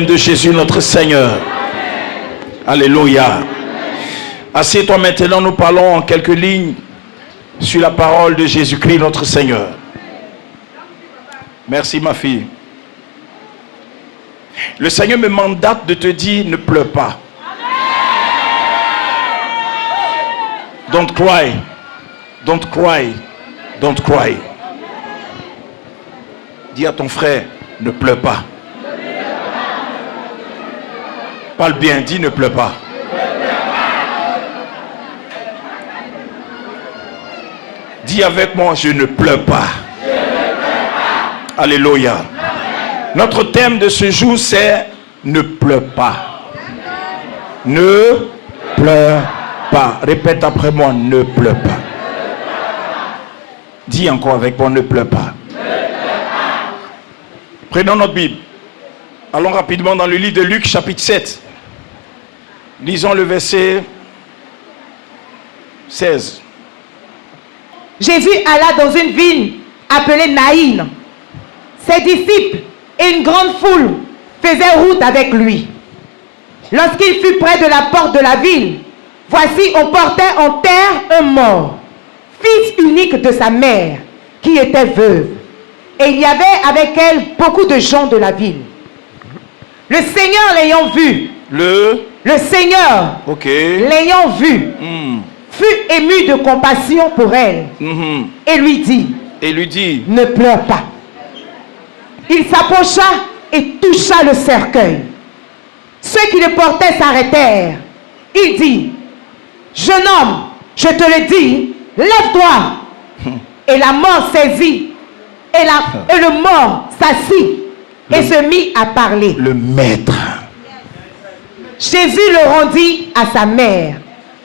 De Jésus notre Seigneur. Alléluia. Assieds-toi maintenant, nous parlons en quelques lignes sur la parole de Jésus-Christ notre Seigneur. Merci ma fille. Le Seigneur me mandate de te dire ne pleure pas. Don't cry. Don't cry. Don't cry. Dis à ton frère, ne pleure pas. Parle bien, dis ne pleure pas. Dis avec moi, je ne pleure pas. Alléluia. Notre thème de ce jour, c'est ne pleure pas. Ne pleure pas. Répète après moi, ne pleure pas. Dis encore avec moi, ne pleure pas. Prenons notre Bible. Allons rapidement dans le livre de Luc, chapitre 7. Lisons le verset 16. Jésus alla dans une ville appelée Naïn. Ses disciples et une grande foule faisaient route avec lui. Lorsqu'il fut près de la porte de la ville, voici, on portait en terre un mort, fils unique de sa mère, qui était veuve. Et il y avait avec elle beaucoup de gens de la ville. Le Seigneur l'ayant vu, le Seigneur l'ayant vu, fut ému de compassion pour elle et lui dit, ne pleure pas. Il s'approcha et toucha le cercueil. Ceux qui le portaient s'arrêtèrent. Il dit, jeune homme, je te le dis, lève-toi. Et la mort saisit, et le mort s'assit et se mit à parler. Le maître. Jésus le rendit à sa mère.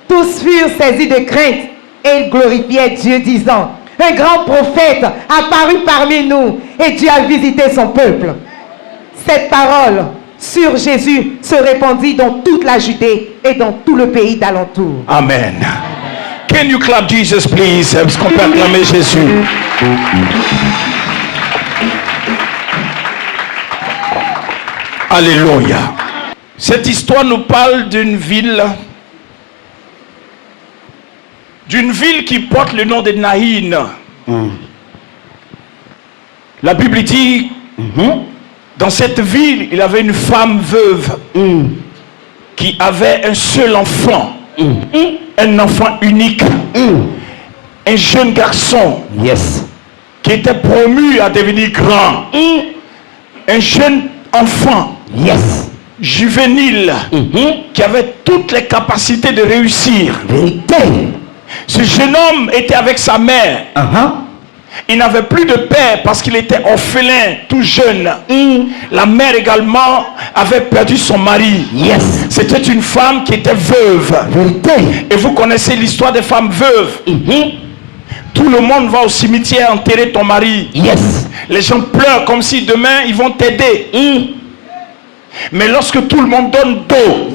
Tous furent saisis de crainte et ils glorifiaient Dieu, disant, un grand prophète apparut parmi nous et Dieu a visité son peuple. Cette parole sur Jésus se répandit dans toute la Judée et dans tout le pays d'alentour. Amen. Can you clap Jesus, please? Est-ce qu'on peut acclamer Jésus? Alléluia. Cette histoire nous parle d'une ville qui porte le nom de Naïn. La Bible dit, dans cette ville, il y avait une femme veuve qui avait un seul enfant, un enfant unique, un jeune garçon qui était promu à devenir grand, un jeune enfant juvénile qui avait toutes les capacités de réussir. Ce jeune homme était avec sa mère. Il n'avait plus de père parce qu'il était orphelin, tout jeune. La mère également avait perdu son mari. C'était une femme qui était veuve. Et vous connaissez l'histoire des femmes veuves. Tout le monde va au cimetière enterrer ton mari. Les gens pleurent comme si demain ils vont t'aider. Mais lorsque tout le monde donne dos,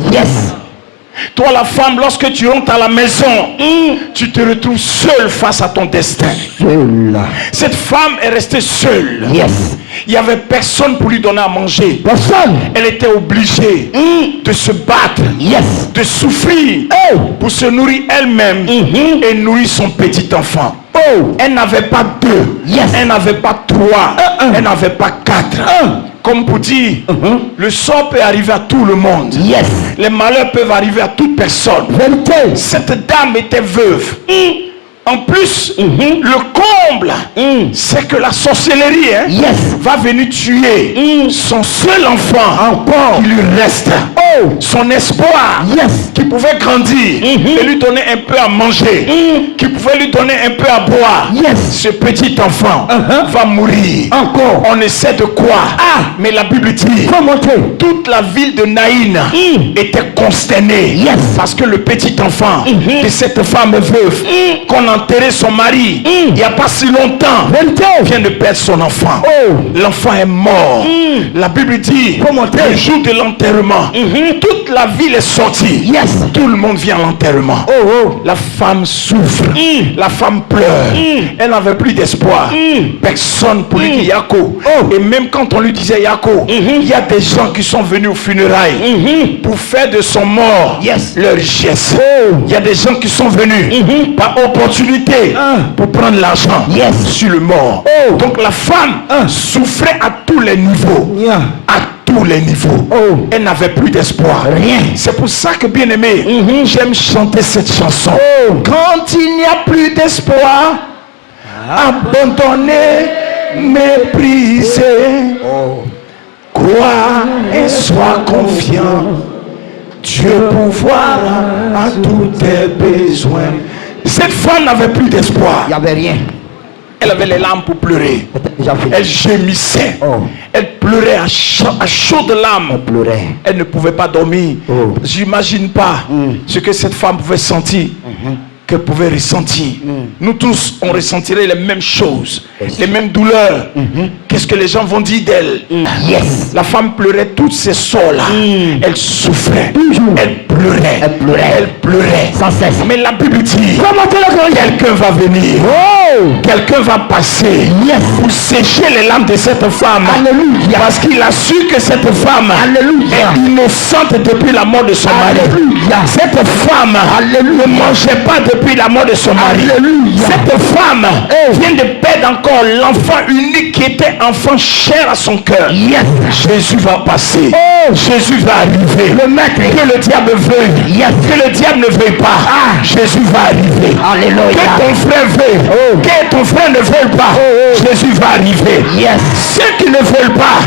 toi la femme, lorsque tu rentres à la maison, tu te retrouves seule face à ton destin. Cette femme est restée seule. Il n'y avait personne pour lui donner à manger. Elle était obligée de se battre, de souffrir pour se nourrir elle-même et nourrir son petit enfant. Elle n'avait pas deux, elle n'avait pas trois, elle n'avait pas quatre. Comme pour dire, le sort peut arriver à tout le monde. Les malheurs peuvent arriver à toute personne. Cette dame était veuve. En plus, le comble, c'est que la sorcellerie va venir tuer son seul enfant qui lui reste. Son espoir qui pouvait grandir et lui donner un peu à manger, qui pouvait lui donner un peu à boire. Ce petit enfant va mourir. On ne sait de quoi. Mais la Bible dit, toute la ville de Naïn était consternée parce que le petit enfant de cette femme veuve qu'on enterré son mari il n'y a pas si longtemps vient de perdre son enfant. L'enfant est mort. La Bible dit le jour de l'enterrement, Toute la ville est sortie. Yes. Tout le monde vient à l'enterrement. La femme souffre. La femme pleure. Elle n'avait plus d'espoir. Personne pour lui dire Yako. Et même quand on lui disait Yako, il y a des gens qui sont venus aux funérailles pour faire de son mort leur geste. Il y a des gens qui sont venus par opportunité pour prendre l'argent sur le mort. Donc la femme souffrait à tous les niveaux. À tous les niveaux. Elle n'avait plus d'espoir. Rien. C'est pour ça que, bien aimé, j'aime chanter cette chanson. Quand il n'y a plus d'espoir, abandonné, méprisé, crois et sois confiant. Dieu pourvoira à tous tes besoins. Cette femme n'avait plus d'espoir. Il n'y avait rien. Elle avait les larmes pour pleurer. Elle gémissait. Elle pleurait à chaudes larmes. Elle pleurait. Elle ne pouvait pas dormir. J'imagine pas ce que cette femme pouvait sentir. Qu'elle pouvait ressentir. Nous tous, on ressentirait les mêmes choses, les mêmes douleurs. Qu'est-ce que les gens vont dire d'elle? La femme pleurait toutes ces sorts-là. Elle souffrait. Elle pleurait. Elle pleurait. Elle pleurait. Sans cesse. Mais la Bible dit, quelqu'un va venir. Quelqu'un va passer pour sécher les larmes de cette femme. Alléluia. Parce qu'il a su que cette femme est innocente depuis la mort de son mari. Alléluia. Cette femme ne mangeait pas depuis la mort de son mari. Alléluia. Cette femme vient de perdre encore l'enfant unique qui était enfant cher à son cœur. Jésus va passer. Jésus va arriver. Le maître. Que le diable veuille. Que le diable ne veuille pas. Jésus va arriver. Alléluia. Que ton frère veuille. Que ton frère ne veuille pas. Jésus va arriver. Ceux qui ne veulent pas,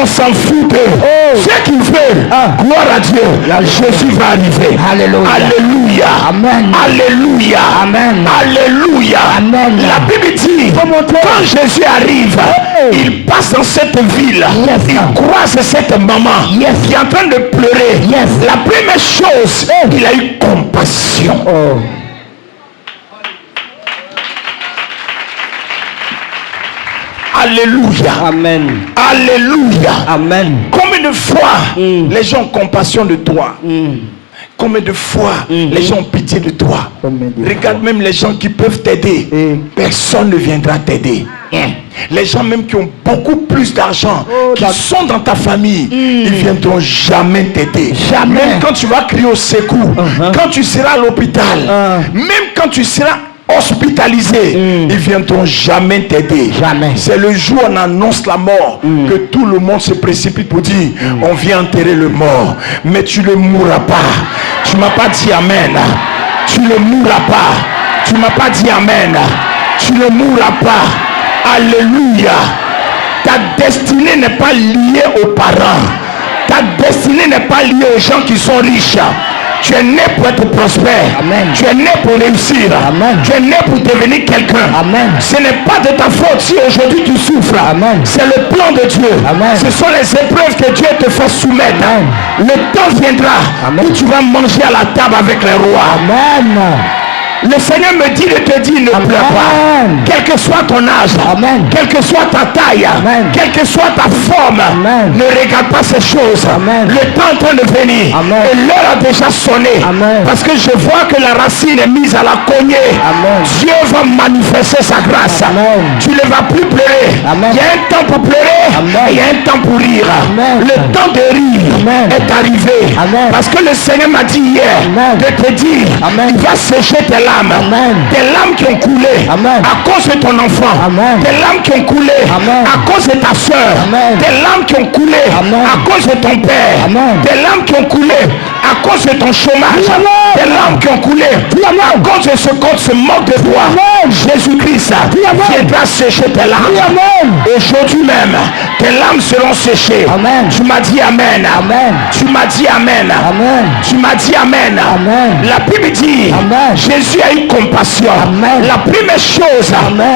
on s'en fout d'eux. Ceux qui veulent, gloire à Dieu. Jésus va arriver. Alléluia. Alléluia. Amen. Alléluia. Amen. Alléluia. Amen. La Bible dit, quand Jésus arrive, il passe dans cette ville. Il croise cette maman qui est en train de pleurer. La première chose, il a eu compassion. Alléluia. Amen. Alléluia. Amen. Combien de fois les gens ont compassion de toi? Combien de fois les gens ont pitié de toi? Regarde même les gens qui peuvent t'aider. Personne ne viendra t'aider. Les gens même qui ont beaucoup plus d'argent, qui sont dans ta famille, ils ne viendront jamais t'aider. Même quand tu vas crier au secours, quand tu seras à l'hôpital, même quand tu seras hospitalisé, ils viendront jamais t'aider. C'est le jour où on annonce la mort que tout le monde se précipite pour dire on vient enterrer le mort, mais tu ne mourras pas. Tu m'as pas dit amen. Tu ne mourras pas. Tu m'as pas dit amen. Tu ne mourras pas. Alléluia. Ta destinée n'est pas liée aux parents. Ta destinée n'est pas liée aux gens qui sont riches. Tu es né pour être prospère. Amen. Tu es né pour réussir. Amen. Tu es né pour devenir quelqu'un. Ce n'est pas de ta faute si aujourd'hui tu souffres. C'est le plan de Dieu. Amen. Ce sont les épreuves que Dieu te fait soumettre. Amen. Le temps viendra où tu vas manger à la table avec les rois. Amen. Le Seigneur me dit de te dire ne pleure pas. Quel que soit ton âge, quelle que soit ta taille, quelle que soit ta forme, ne regarde pas ces choses. Le temps est en train de venir et l'heure a déjà sonné. Parce que je vois que la racine est mise à la cognée. Dieu va manifester sa grâce. Tu ne vas plus pleurer. Il y a un temps pour pleurer et il y a un temps pour rire. Le temps de rire est arrivé. Parce que le Seigneur m'a dit hier de te dire il va sécher tes larmes. Des larmes qui ont coulé à cause de ton enfant. Des larmes qui ont coulé à cause de ta soeur. Des larmes qui ont coulé à cause de ton père. Des larmes qui ont coulé à cause de ton chômage. Des larmes qui ont coulé à cause de ce qu'on se moque de toi. Jésus-Christ viendra sécher tes larmes. Aujourd'hui même, tes larmes seront séchées. Tu m'as dit amen. Tu m'as dit amen. Tu m'as dit amen. La Bible dit Jésus a eu compassion. La première chose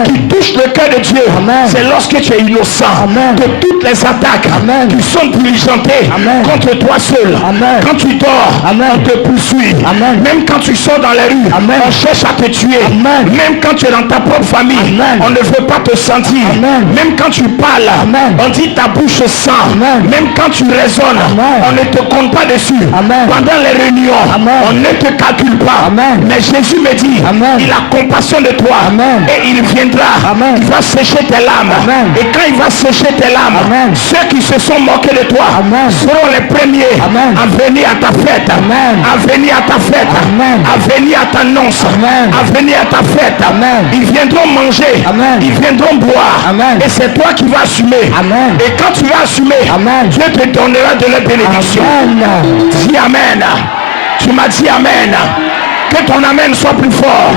qui touche le cœur de Dieu, c'est lorsque tu es innocent de toutes les attaques qui sont diligentées contre toi seul. Quand tu dors, dehors, Amen. on te poursuit. Amen. Même quand tu sors dans les rues, Amen. on cherche à te tuer. Amen. Même quand tu es dans ta propre famille, Amen. on ne veut pas te sentir. Amen. Même quand tu parles, Amen. on dit ta bouche sent. Amen. Même quand tu raisonnes, Amen. on ne te compte pas dessus. Amen. Pendant les réunions, Amen. on ne te calcule pas. Amen. Mais Jésus me dit, Amen. il a compassion de toi. Amen. Et il viendra. Amen. Il va sécher tes larmes. Amen. Et quand il va sécher tes larmes, Amen. ceux qui se sont moqués de toi Amen. seront les premiers Amen. à venir à ta fête. Amen. À venir à ta fête. Amen. À venir à ta annonce. Amen. À venir à ta fête. Amen. Ils viendront manger. Amen. Ils viendront boire. Amen. Et c'est toi qui vas assumer. Amen. Et quand tu vas assumer, Amen. Dieu te donnera de la bénédiction. Amen. Dis amen. Tu m'as dit amen. Que ton amen soit plus fort.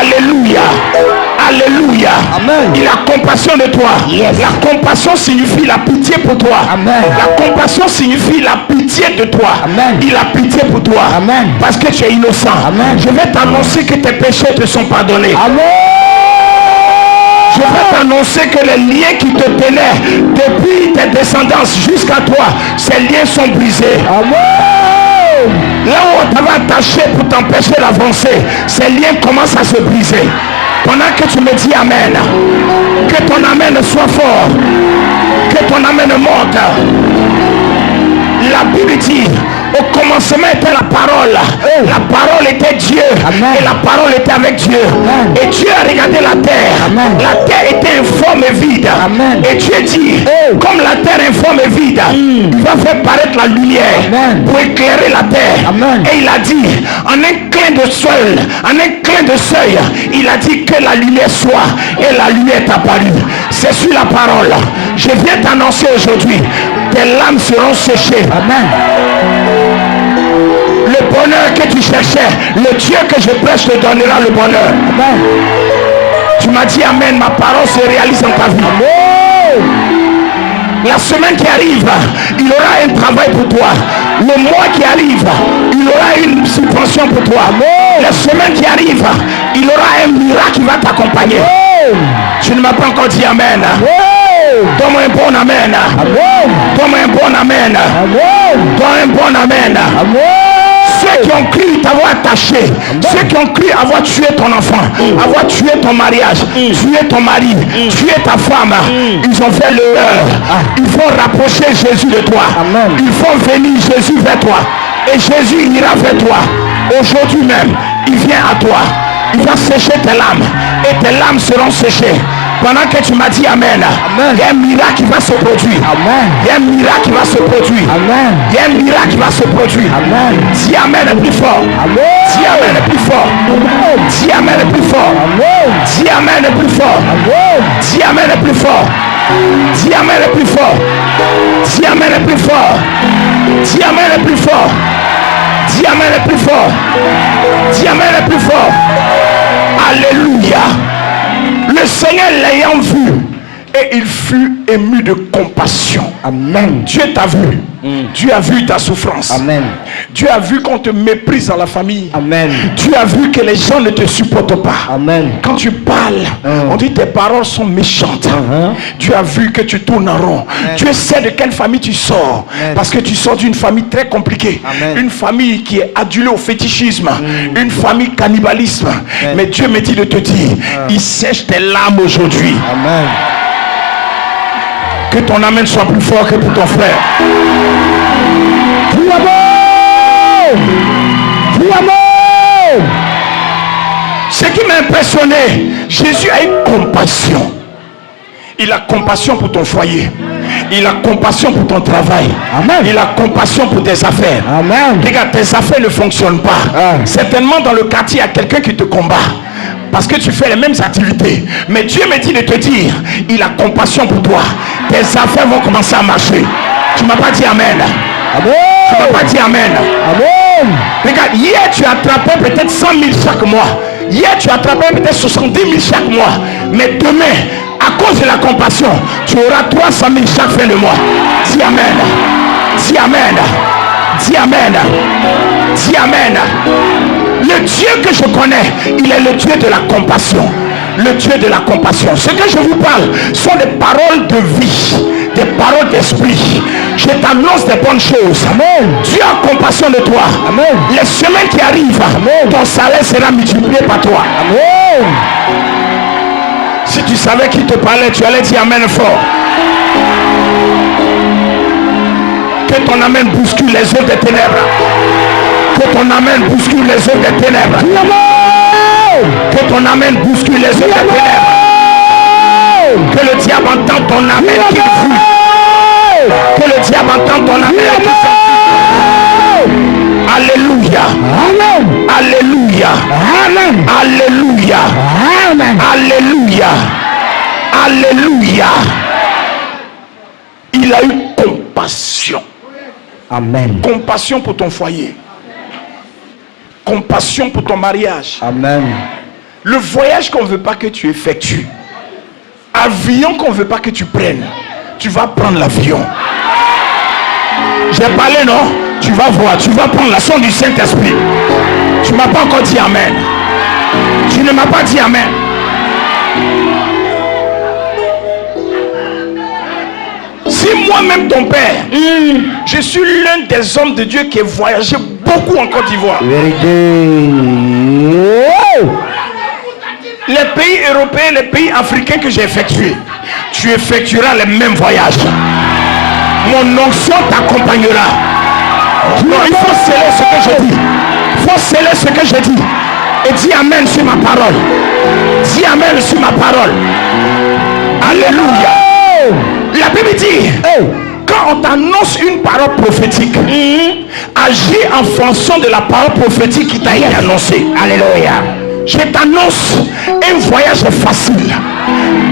Alléluia. Alléluia. Amen. Il a compassion de toi. Yes. La compassion signifie la pitié pour toi. Amen. La compassion signifie la pitié de toi. Amen. Il a pitié pour toi. Amen. Parce que tu es innocent. Amen. Je vais t'annoncer que tes péchés te sont pardonnés. Amen. Je vais t'annoncer que les liens qui te tenaient depuis tes descendances jusqu'à toi, ces liens sont brisés. Amen. Là où on t'avait attaché pour t'empêcher d'avancer, ces liens commencent à se briser. Pendant que tu me dis amen, que ton amen soit fort, que ton amen monte. La Bible dit, au commencement était la parole. La parole était Dieu. Amen. Et la parole était avec Dieu. Amen. Et Dieu a regardé la terre. Amen. La terre était informe et vide. Amen. Et Dieu dit, Oh. comme la terre informe et vide, il va faire paraître la lumière Amen. pour éclairer la terre. Amen. Et il a dit, en un clin de seuil, il a dit que la lumière soit. Et la lumière est apparue. C'est sur la parole. Je viens t'annoncer aujourd'hui, tes larmes seront séchées. Amen. Le bonheur que tu cherchais, le Dieu que je prêche te donnera le bonheur. Amen. Tu m'as dit amen, ma parole se réalise en ta vie. La semaine qui arrive, il aura un travail pour toi. Le mois qui arrive, il aura une subvention pour toi. La semaine qui arrive, il aura un miracle qui va t'accompagner. Tu ne m'as pas encore dit amen. Donne-moi un bon amen. Donne-moi un bon amen. Donne-moi un bon amen. Ceux qui ont cru t'avoir attaché, ceux qui ont cru avoir tué ton enfant, avoir tué ton mariage, tué ton mari, tué ta femme, ils ont fait l'erreur. Ils vont rapprocher Jésus de toi. Amen. Ils font venir Jésus vers toi. Et Jésus ira vers toi. Aujourd'hui même, il vient à toi. Il va sécher tes larmes. Et tes larmes seront séchées. Pendant que tu m'as dit amen, il y a un miracle qui va se produire. Amen. Il y a un miracle qui va se produire. Amen. Il y a un miracle qui va se produire. Amen. Dis amen le plus fort. Amen. Dis amen le plus fort. Dis amen le plus fort. Amen. Dis amen le plus fort. Amen. Dis amen le plus fort. Dis amen le plus fort. Dis amen le plus fort. Dis amen le plus fort. Dis amen le plus fort. Dis amen le plus fort. Alléluia. Le Seigneur l'ayant vu, et il fut ému de compassion. Amen. Dieu t'a vu. Dieu a vu ta souffrance. Amen. Dieu a vu qu'on te méprise dans la famille. Amen. Dieu a vu que les gens ne te supportent pas. Amen. Quand tu parles, on dit tes paroles sont méchantes. Dieu a vu que tu tournes en rond. Dieu sait de quelle famille tu sors. Parce que tu sors d'une famille très compliquée. Amen. Une famille qui est adulée au fétichisme. Une famille cannibalisme. Mais Dieu me dit de te dire, il sèche tes larmes aujourd'hui. Amen. Que ton amen soit plus fort que pour ton frère. Ce qui m'a impressionné, Jésus a eu compassion. Il a compassion pour ton foyer. Il a compassion pour ton travail. Amen. Il a compassion pour tes affaires. Amen. Regarde, tes affaires ne fonctionnent pas. Certainement dans le quartier, il y a quelqu'un qui te combat. Parce que tu fais les mêmes activités. Mais Dieu me dit de te dire, il a compassion pour toi. Tes affaires vont commencer à marcher. Tu ne m'as pas dit amen. Amen. Tu ne m'as pas dit amen. Amen. Regarde, hier tu attrapais peut-être 100 000 chaque mois. Hier tu attrapais peut-être 70 000 chaque mois. Mais demain, à cause de la compassion, tu auras 300 000 chaque fin de mois. Dis amen. Dis amen. Dis amen. Dis amen. Le Dieu que je connais, il est le Dieu de la compassion. Le Dieu de la compassion. Ce que je vous parle sont des paroles de vie. des paroles d'esprit. Je t'annonce des bonnes choses. Amen. Dieu a compassion de toi. Amen. Les semaines qui arrivent, Amen. ton salaire sera multiplié par toi. Amen. Si tu savais qui te parlait, tu allais dire amen fort. Que ton amen bouscule les œuvres des ténèbres. Que ton amen bouscule les œuvres des ténèbres. Que ton amen bouscule les œuvres des ténèbres. Que le diable entende ton amen qu'il fuit. Que le diable entende ton amen qu'il s'enfuit. Alléluia. Amen. Alléluia. Amen. Alléluia. Amen. Alléluia. Alléluia. Il a eu compassion. Amen. Compassion pour ton foyer. Compassion pour ton mariage. Amen. Le voyage qu'on ne veut pas que tu effectues. Avion qu'on ne veut pas que tu prennes. Tu vas prendre l'avion. J'ai parlé, non? Tu vas voir, tu vas prendre la sonde du Saint-Esprit. Tu ne m'as pas encore dit amen. Tu ne m'as pas dit amen. Si moi-même ton père, je suis l'un des hommes de Dieu qui a voyagé beaucoup en Côte d'Ivoire. Vérité. Les pays européens, les pays africains que j'ai effectués, tu effectueras les mêmes voyages. Mon onction t'accompagnera. Non, il faut sceller ce que je dis. Il faut sceller ce que je dis. Et dis amen sur ma parole. Dis amen sur ma parole. Alléluia. La Bible dit, quand on t'annonce une parole prophétique, agis en fonction de la parole prophétique qui t'a été annoncée. Alléluia. Je t'annonce un voyage facile.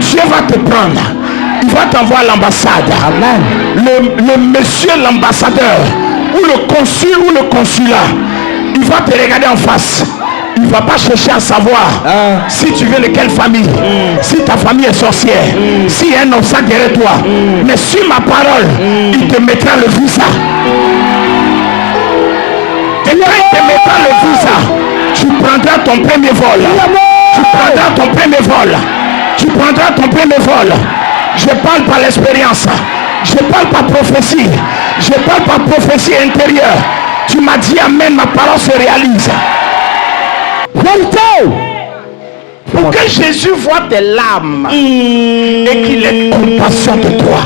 Dieu va te prendre. Il va t'envoyer à l'ambassade. Le monsieur l'ambassadeur, ou le consul ou le consulat, il va te regarder en face. Il ne va pas chercher à savoir si tu viens de quelle famille, si ta famille est sorcière, s'il y a un obstacle derrière toi. Mais sur ma parole, il te mettra le visa. Et quand il te mettra le visa, tu prendras ton premier vol. Tu prendras ton premier vol. Tu prendras ton premier vol. Je parle par l'expérience. Je parle par prophétie. Je parle par prophétie intérieure. Tu m'as dit amen, ma parole se réalise. Pour que Jésus voit tes larmes et qu'il ait compassion de toi.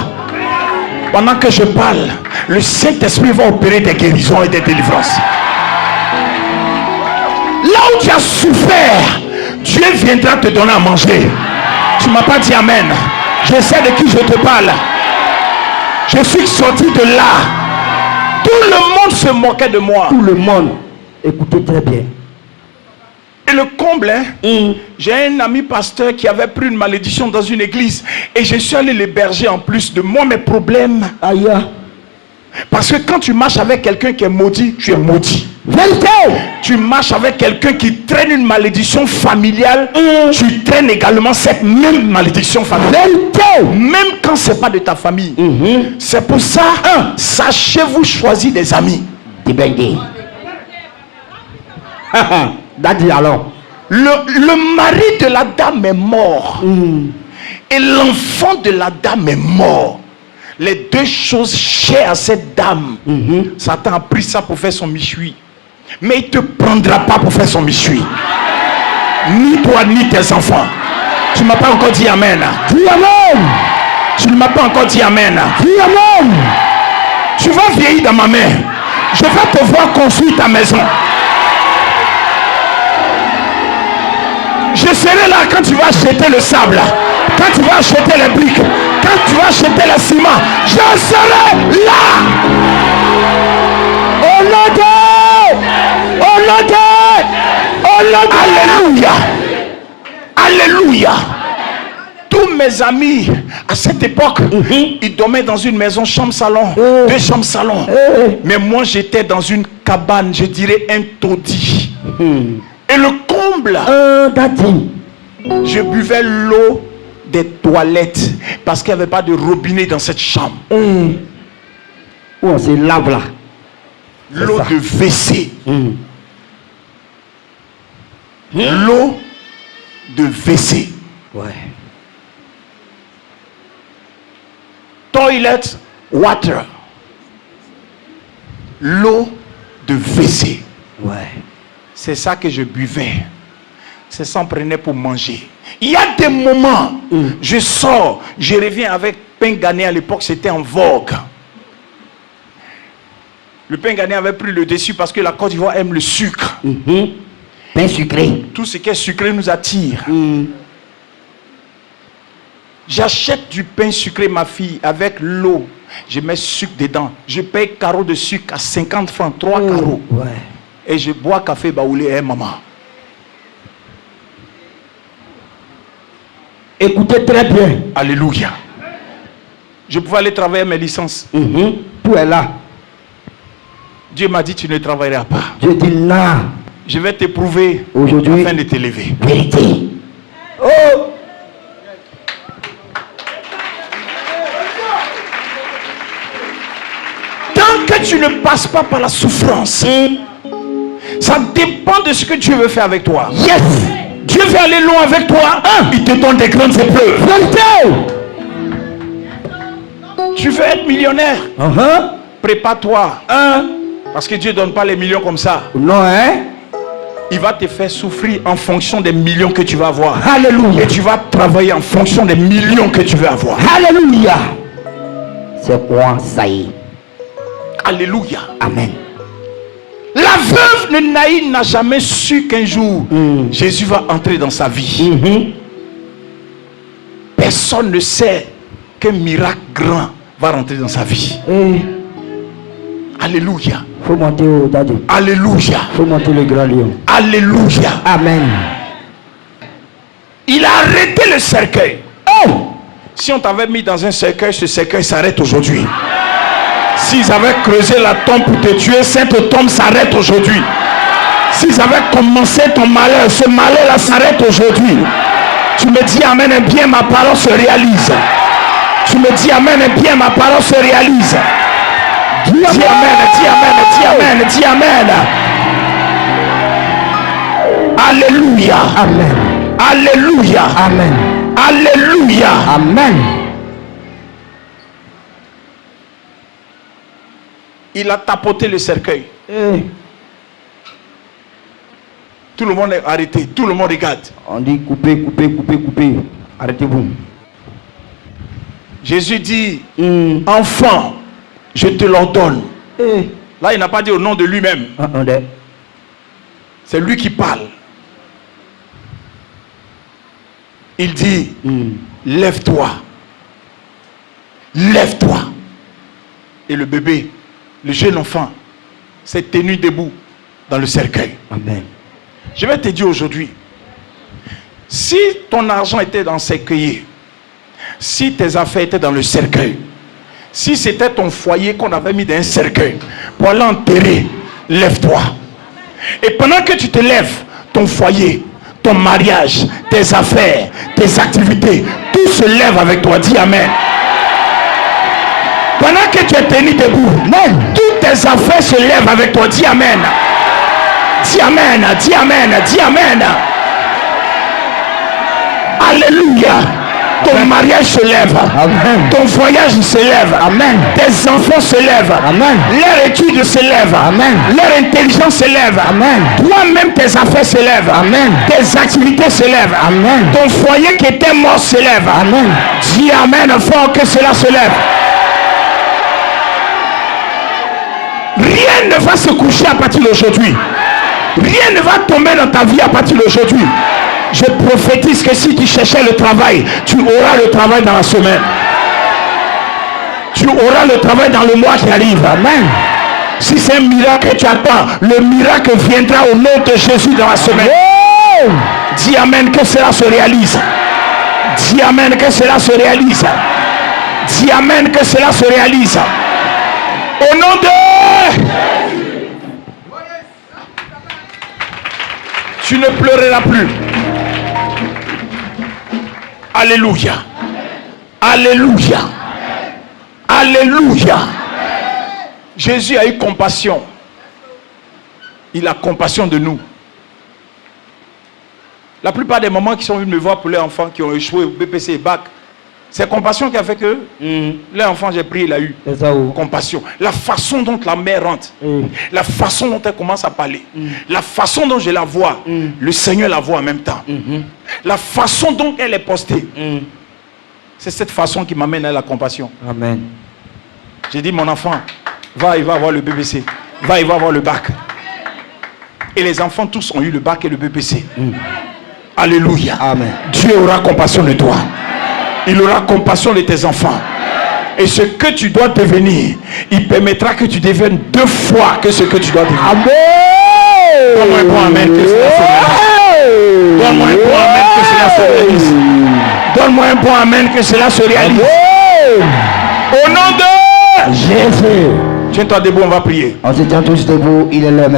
Pendant que je parle, le Saint-Esprit va opérer des guérisons et des délivrances. Là où tu as souffert, Dieu viendra te donner à manger. Tu ne m'as pas dit amen. Je sais de qui je te parle. Je suis sorti de là. Tout le monde se moquait de moi. Tout le monde. Écoutez très bien. Et le comble, j'ai un ami pasteur qui avait pris une malédiction dans une église. Et je suis allé l'héberger en plus de moi, mes problèmes. Aïe. Parce que quand tu marches avec quelqu'un qui est maudit, tu es maudit. Vérité. Tu marches avec quelqu'un qui traîne une malédiction familiale, tu traînes également cette même malédiction familiale. Vérité. Même quand ce n'est pas de ta famille. C'est pour ça, sachez-vous choisir des amis. Daddy alors. Le mari de la dame est mort. Et l'enfant de la dame est mort. Les deux choses chères à cette dame. Satan a pris ça pour faire son méchoui. Mais il ne te prendra pas pour faire son méchoui. Ni toi, ni tes enfants. Tu ne m'as pas encore dit amen. Dis amen. Tu ne m'as pas encore dit amen. Dis amen. Tu vas vieillir dans ma main. Je vais te voir construire ta maison. Je serai là quand tu vas acheter le sable, quand tu vas acheter les briques, quand tu vas acheter le ciment. Je serai là. Au nom de... Au nom de... Au nom de... Alléluia. Alléluia. Tous mes amis à cette époque, ils dormaient dans une maison chambre-salon, 2 chambres-salon. Mais moi j'étais dans une cabane, je dirais un taudis. Et le comble, Daddy. je buvais l'eau des toilettes parce qu'il n'y avait pas de robinet dans cette chambre. Oh, c'est lave là. L'eau de WC. L'eau de WC. Ouais. Ton toilet water. L'eau de WC. Ouais. C'est ça que je buvais. C'est ça qu'on prenait pour manger. Il y a des moments, je sors, je reviens avec pain ghanéen. À l'époque, c'était en vogue. Le pain ghanéen avait pris le dessus parce que la Côte d'Ivoire aime le sucre. Pain sucré. Tout ce qui est sucré nous attire. J'achète du pain sucré, ma fille, avec l'eau. Je mets sucre dedans. Je paye carreau de sucre à 50 francs, 3 carreaux. Ouais. Et je bois café baoulé, hein, maman. Écoutez très bien. Alléluia. Je pouvais aller travailler mes licences. Tout est là. Dieu m'a dit, tu ne travailleras pas. Je dis non. Je vais t'éprouver Aujourd'hui. afin de t'élever. Vérité. Oh. Tant que tu ne passes pas par la souffrance, ça dépend de ce que Dieu veut faire avec toi. Yes. Dieu veut aller loin avec toi. Il te donne des grandes épreuves. Tu veux être millionnaire. Prépare-toi. Parce que Dieu ne donne pas les millions comme ça. Non, hein? Il va te faire souffrir en fonction des millions que tu vas avoir. Alléluia. Et tu vas travailler en fonction des millions que tu veux avoir. Alléluia. C'est quoi ça y est? Alléluia. Amen. La veuve de Naïn n'a jamais su qu'un jour Jésus va entrer dans sa vie. Personne ne sait qu'un miracle grand va rentrer dans sa vie. Alléluia. Faut monter au daddy. Alléluia. Faut monter le grand lion. Alléluia. Amen. Il a arrêté le cercueil. Si on t'avait mis dans un cercueil, ce cercueil s'arrête aujourd'hui. S'ils avaient creusé la tombe pour te tuer, cette tombe s'arrête aujourd'hui. S'ils avaient commencé ton malheur, ce malheur-là s'arrête aujourd'hui. Tu me dis amen et bien ma parole se réalise. Tu me dis amen et bien ma parole se réalise. Dis amen, dis amen, dis amen, dis amen. Alléluia. Amen. Alléluia. Amen. Alléluia. Amen. Il a tapoté le cercueil. Tout le monde est arrêté. Tout le monde regarde. On dit coupez, coupez, coupez, coupez. Arrêtez-vous. Jésus dit, enfant, je te l'ordonne. Là, il n'a pas dit au nom de lui-même. C'est lui qui parle. Il dit, lève-toi. Lève-toi. Et le bébé, le jeune enfant, s'est tenu debout dans le cercueil. Amen. Je vais te dire aujourd'hui, si ton argent était dans le cercueil, si tes affaires étaient dans le cercueil, si c'était ton foyer qu'on avait mis dans un cercueil pour aller enterrer, lève-toi. Et pendant que tu te lèves, ton foyer, ton mariage, tes affaires, tes activités, tout se lève avec toi. Dis amen. Pendant que tu es tenu debout, toutes tes affaires se lèvent avec toi. Dis amen. Dis amen, dis amen, dis amen. Alléluia. Ton mariage se lève. Amen. Ton voyage se lève. Amen. Tes enfants se lèvent. Amen. Leur étude se lève. Amen. Leur intelligence se lève. Amen. Toi-même, tes affaires se lèvent. Amen. Tes activités se lèvent. Amen. Ton foyer qui était mort se lève. Amen. Dis amen fort que cela se lève. Rien ne va se coucher à partir d'aujourd'hui. Rien ne va tomber dans ta vie à partir d'aujourd'hui. Je prophétise que si tu cherchais le travail, tu auras le travail dans la semaine. Tu auras le travail dans le mois qui arrive. Amen. Si c'est un miracle que tu attends, le miracle viendra au nom de Jésus dans la semaine. Oh! Dis amen que cela se réalise. Dis amen que cela se réalise. Dis amen que cela se réalise. Au nom de... Tu ne pleureras plus. Alléluia. Alléluia. Alléluia. Jésus a eu compassion. Il a compassion de nous. La plupart des mamans qui sont venus me voir pour leurs enfants qui ont échoué au BPC et BAC, C'est compassion qui a fait que l'enfant, j'ai pris, il a eu C'est ça. Oh. compassion. La façon dont la mère rentre, la façon dont elle commence à parler, la façon dont je la vois, le Seigneur la voit en même temps. La façon dont elle est postée, c'est cette façon qui m'amène à la compassion. Amen. J'ai dit, mon enfant, va, il va avoir le BPC. Va, il va avoir le bac. Et les enfants tous ont eu le bac et le BPC. Alléluia. Amen. Dieu aura compassion de toi. Il aura compassion de tes enfants. Et ce que tu dois devenir, il permettra que tu deviennes 2 fois que ce que tu dois devenir. Amen. Donne-moi un bon amen que cela se réalise. Donne-moi un bon amen que cela se réalise. Donne-moi un bon amen que cela se réalise. Au nom de Jésus. Tiens-toi debout, on va prier. On se tient tous debout, il est l'heure.